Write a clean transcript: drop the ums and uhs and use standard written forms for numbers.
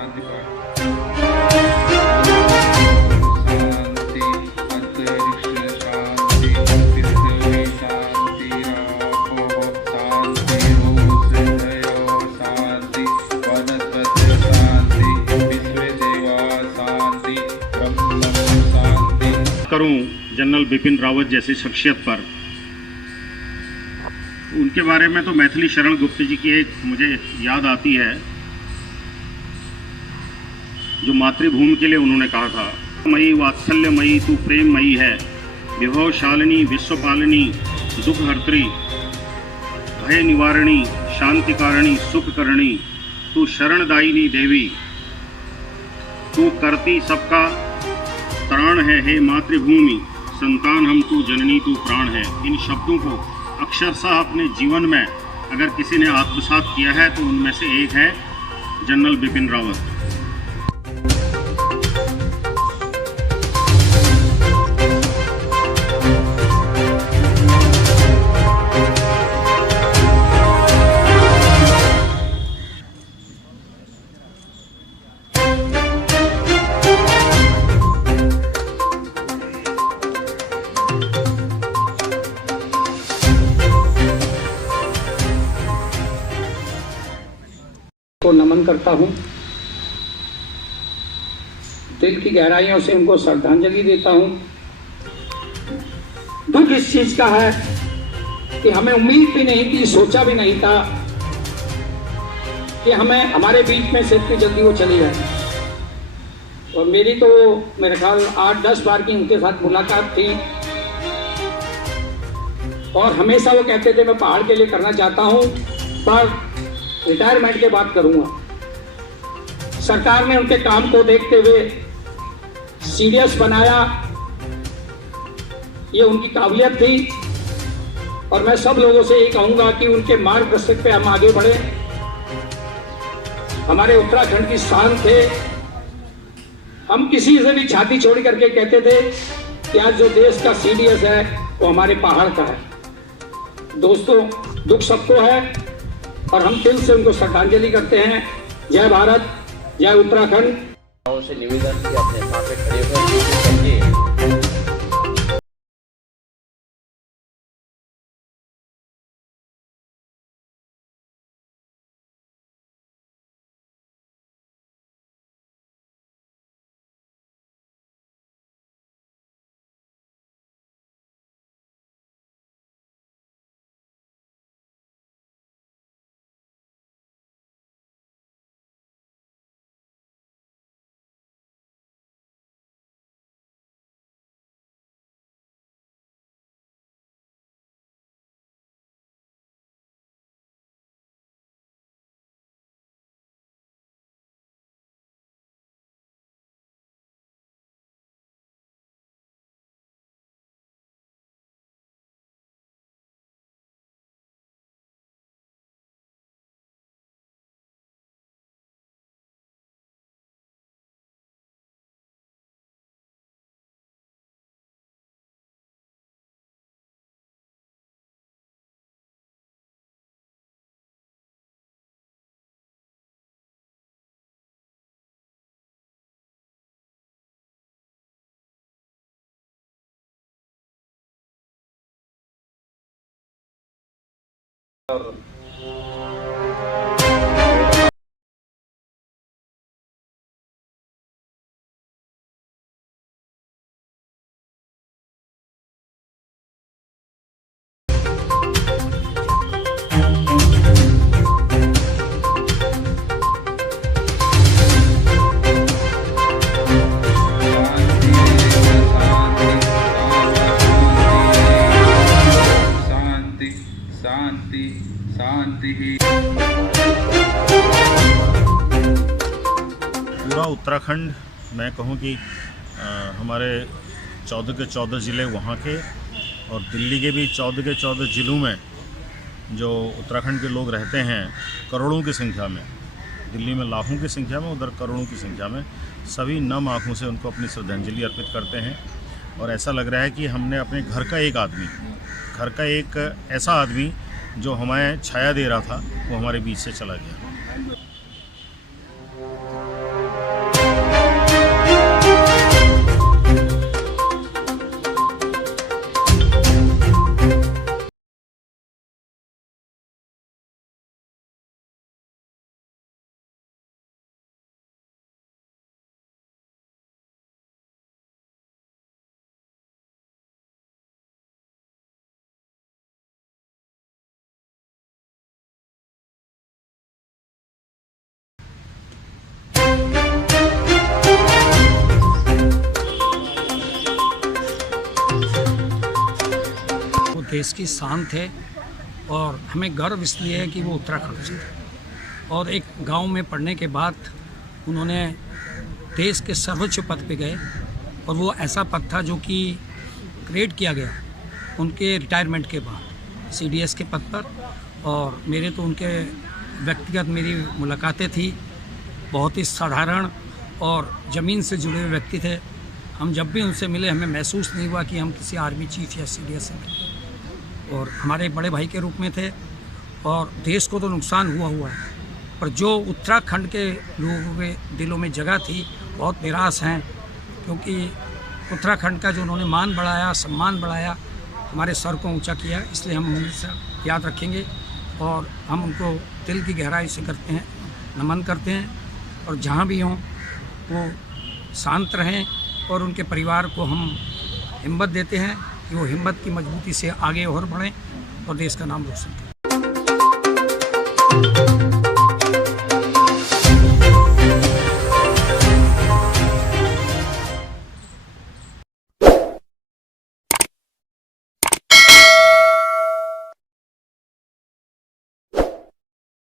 शांति पाठ। करूं जनरल बिपिन रावत जैसी शख्सियत पर, उनके बारे में तो मैथिली शरण गुप्त जी की एक मुझे याद आती है, जो मातृभूमि के लिए उन्होंने कहा था, मयि वात्सल्यमयी तू प्रेममयी है, विभवशालिनी विश्वपालिनी दुखहर्त्री भय निवारणी शांतिकारिणी सुखकरणी तू शरणदायिनी देवी, तू करती सबका प्राण है हे मातृभूमि, संतान हम तू जननी तू प्राण है। इन शब्दों को अक्षरशः अपने जीवन में अगर किसी ने आत्मसात किया है तो उनमें से एक है जनरल बिपिन रावत। को नमन करता हूं, दिल की गहराइयों से उनको श्रद्धांजलि देता हूं। दुख इस चीज का है कि हमें उम्मीद भी नहीं थी, सोचा भी नहीं था कि हमें हमारे बीच में से इतनी जल्दी वो चली गए। और मेरी तो मेरे ख्याल 8-10 बार की उनके साथ मुलाकात थी और हमेशा वो कहते थे मैं पहाड़ के लिए करना चाहता हूं पर रिटायरमेंट के बाद करूंगा। सरकार ने उनके काम को देखते हुए सीरियस बनाया, ये उनकी काबिलियत थी और मैं सब लोगों से यही कहूंगा कि उनके मार्गदर्शन पे हम आगे बढ़े। हमारे उत्तराखंड की शान थे, हम किसी से भी छाती छोड़ करके कहते थे कि आज जो देश का सीडीएस है वो हमारे पहाड़ का है। दोस्तों, दुख सबको है और हम दिल से उनको श्रद्धांजलि करते हैं। जय भारत, जय उत्तराखंड। से निवेदन कि अपने यहाँ पे खड़े हुए शांति शांति ही। पूरा उत्तराखंड मैं कहूँ कि हमारे 14 के 14 ज़िले वहाँ के और दिल्ली के भी 14 के 14 ज़िलों में जो उत्तराखंड के लोग रहते हैं करोड़ों की संख्या में, दिल्ली में लाखों की संख्या में, उधर करोड़ों की संख्या में, सभी नम आँखों से उनको अपनी श्रद्धांजलि अर्पित करते हैं। और ऐसा लग रहा है कि हमने अपने घर का एक आदमी, घर का एक ऐसा आदमी जो हमें छाया दे रहा था, वो हमारे बीच से चला गया। देश की शान थे और हमें गर्व इसलिए है कि वो उत्तराखंड से थे। और एक गांव में पढ़ने के बाद उन्होंने देश के सर्वोच्च पद पे गए और वो ऐसा पद था जो कि क्रिएट किया गया उनके रिटायरमेंट के बाद CDS के पद पर। और मेरे तो उनके व्यक्तिगत मेरी मुलाकातें थी, बहुत ही साधारण और ज़मीन से जुड़े हुए व्यक्ति थे। हम जब भी उनसे मिले हमें महसूस नहीं हुआ कि हम किसी आर्मी चीफ या CDS से मिले, और हमारे बड़े भाई के रूप में थे। और देश को तो नुकसान हुआ है, पर जो उत्तराखंड के लोगों के दिलों में जगह थी बहुत निराश हैं, क्योंकि उत्तराखंड का जो उन्होंने मान बढ़ाया, सम्मान बढ़ाया, हमारे सर को ऊंचा किया, इसलिए हम हमेशा याद रखेंगे और हम उनको दिल की गहराई से करते हैं, नमन करते हैं। और जहाँ भी हों वो शांत रहें और उनके परिवार को हम हिम्मत देते हैं कि वो हिम्मत की मजबूती से आगे और बढ़ें और देश का नाम रोशन करें।